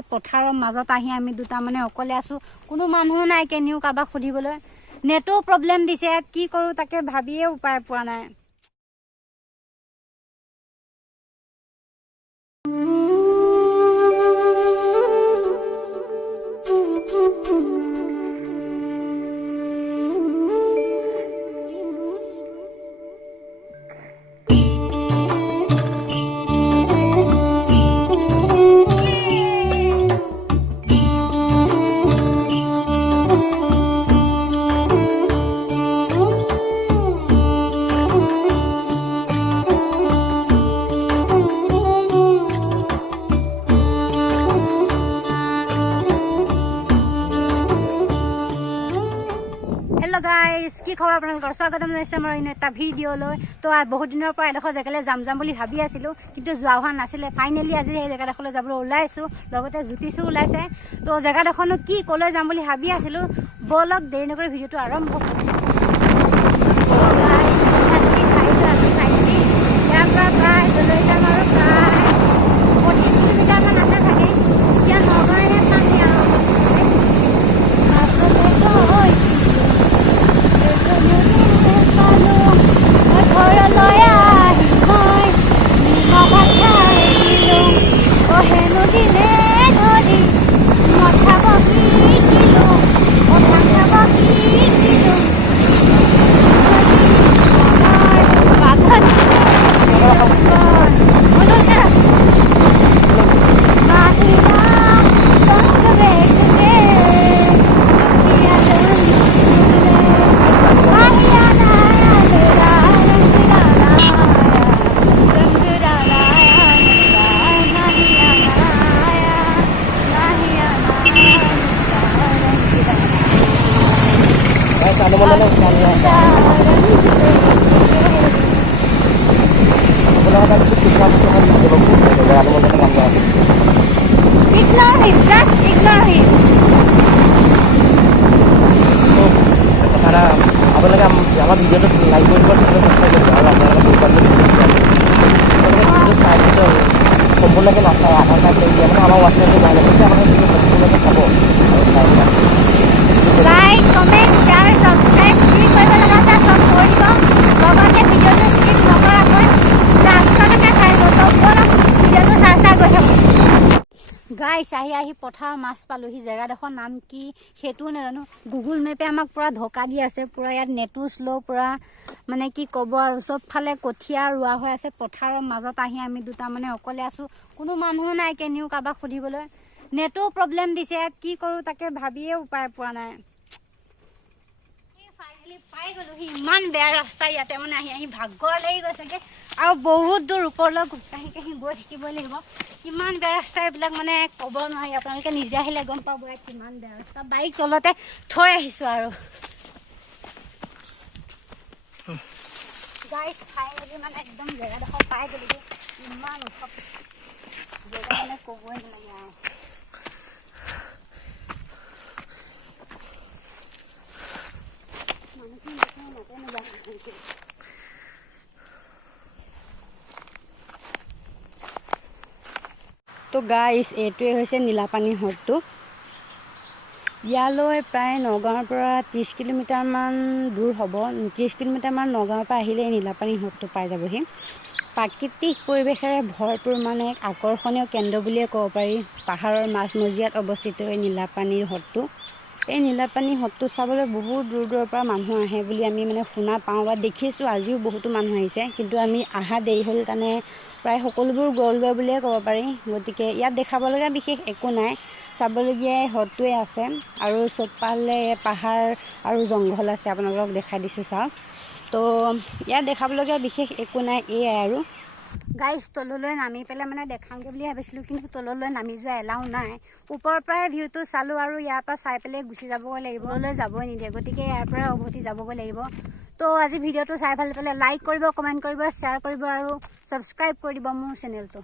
পথাৰৰ মাজত আহি আমি দুটা মানে অকলে আছো, কোনো মানুহ নাই কেনিও কাৰোবাক সুধিবলৈ। নেটো প্ৰব্লেম দিছে, কি কৰো তাকে ভাবিয়ে উপায় পোৱা নাই। গাইজ কি খবৰ আপোনালোকৰ? স্বাগতম জনাইছোঁ আমাৰ এটা ভিডিঅ'লৈ। তো বহুত দিনৰ পৰা এডোখৰ জেগালৈ যাম বুলি ভাবি আছিলোঁ, কিন্তু যোৱা হোৱা নাছিলে। ফাইনেলি আজি সেই জেগাডোখৰলৈ যাবলৈ ওলাইছোঁ, লগতে জ্যোতিষো ওলাইছে। তো জেগাডোখৰনো কি ক'লৈ যাম বুলি ভাবি আছিলোঁ, বলক দেৰি নকৰি ভিডিঅ'টো আৰম্ভ কৰোঁ। ইয়াৰ পৰা প্ৰায় লৈ যাম আৰু প্ৰায় 25 কিলোমিটাৰমান আছে চাগে। এতিয়া নগাঁৱে পানী আৰু ঘৰলৈ আহি মই নিমখ খাইছিলোঁ, হেনো দিলে নদী মথা বহিছিলোঁ, মথা বহিছিলোঁ আপোনালোকে আমাৰ ভিডিঅ'টো লাইক কৰিব, ছাবস্ক্ৰাইব কৰিব আৰু আপোনালোকে ভিডিঅ'টো চাই কিন্তু সম্পূৰ্ণকৈ নাচায়, আধা চাই কৰি দিয়ে। মানে আমাৰ ৱাটছ টাইমটো বেয়া লাগে, আপোনালোকে ভিডিঅ' সম্পূৰ্ণকৈ চাব আৰু লাইক কমেণ্ট শ্বেয়াৰ ছাবস্ক্ৰাইব যি কৰিব লগা আছে চব কৰি দিব, লগতে ভিডিঅ'টো স্কিপ নকৰাকৈ লাষ্টলৈকে চাই গৈ ভিডিঅ'টো চাই গৈ থাকোঁ। গাইছ আহি পথাৰৰ মাছ পালোহি। জেগাডোখৰ নাম কি সেইটোও নাজানো। গুগল মেপে আমাক পূৰা ধোকা দি আছে, পূৰা ইয়াত নেটো শ্ল' পূৰা মানে কি ক'ব আৰু। চবফালে কঠীয়া ৰোৱা হৈ আছে। পথাৰৰ মাজত আহি আমি দুটা মানে অকলে আছোঁ, কোনো মানুহ নাই কেনিও কাৰোবাক সুধিবলৈ। নেটো প্ৰব্লেম দিছে, কি কৰোঁ তাকে ভাবিয়ে উপায় পোৱা নাই। পাই গ'লোহি। ইমান বেয়া ৰাস্তা ইয়াতে মানে আহি ভাগৰ লাগি গৈছেগৈ, আৰু বহুত দূৰ ওপৰলৈ কাঢ়ি গৈ থাকিবই লাগিব। কিমান বেয়া ৰাস্তা এইবিলাক মানে ক'ব নোৱাৰি, আপোনালোকে নিজে আহিলে গম পাব ইয়াত কিমান বেয়া ৰাস্তা। বাইক তলতে থৈ আহিছোঁ আৰু গাইছ ফাইনেলি মানে একদম জেগাডোখৰ পাই গ'লোগৈ। ইমান ওখ জেগা মানে ক'বই নালাগে আৰু। তো গাইছ এইটোৱে হৈছে নীলাপানী হ্ৰদটো। ইয়ালৈ প্ৰায় নগাঁৱৰ পৰা 30 কিলোমিটাৰমান দূৰ হ'ব। 30 কিলোমিটাৰমান নগাঁৱৰ পৰা আহিলে নীলাপানী হ্ৰদটো পাই যাবহি। প্ৰাকৃতিক পৰিৱেশেৰে ভৰপূৰ মানে এক আকৰ্ষণীয় কেন্দ্ৰ বুলিয়ে ক'ব পাৰি। পাহাৰৰ মাজমজিয়াত অৱস্থিত এই নীলাপানীৰ হ্ৰদটো। এই নীলাপানী হ্ৰদটো চাবলৈ বহুত দূৰ দূৰৰ পৰা মানুহ আহে বুলি আমি মানে শুনা পাওঁ বা দেখিছোঁ। আজিও বহুতো মানুহ আহিছে, কিন্তু আমি অহা দেৰি হ'ল কাৰণে প্ৰায় সকলোবোৰ গ'লগৈ বুলিয়ে ক'ব পাৰি। গতিকে ইয়াত দেখাবলগীয়া বিশেষ একো নাই, চাবলগীয়া হ্ৰদটোৱে আছে আৰু চবফালে পাহাৰ আৰু জংঘল আছে। আপোনালোকক দেখাই দিছোঁ চাওক। তো ইয়াত দেখাবলগীয়া বিশেষ একো নাই, এয়াই আৰু। গাইছ তললৈ নামি পেলাই মানে দেখাওঁগৈ বুলি ভাবিছিলোঁ, কিন্তু তললৈ নামি যোৱা এলাও নাই। ওপৰৰ পৰাই ভিউটো চালোঁ আৰু ইয়াৰ পৰা চাই পেলাই গুচি যাবগৈ লাগিব, তললৈ যাবই নিদিয়ে। গতিকে ইয়াৰ পৰা উভতি যাবগৈ লাগিব। তো আজি ভিডিঅ'টো চাই ভাল পালে লাইক কৰিব, কমেণ্ট কৰিব, শ্বেয়াৰ কৰিব আৰু ছাবস্ক্ৰাইব কৰি দিব মোৰ চেনেলটো।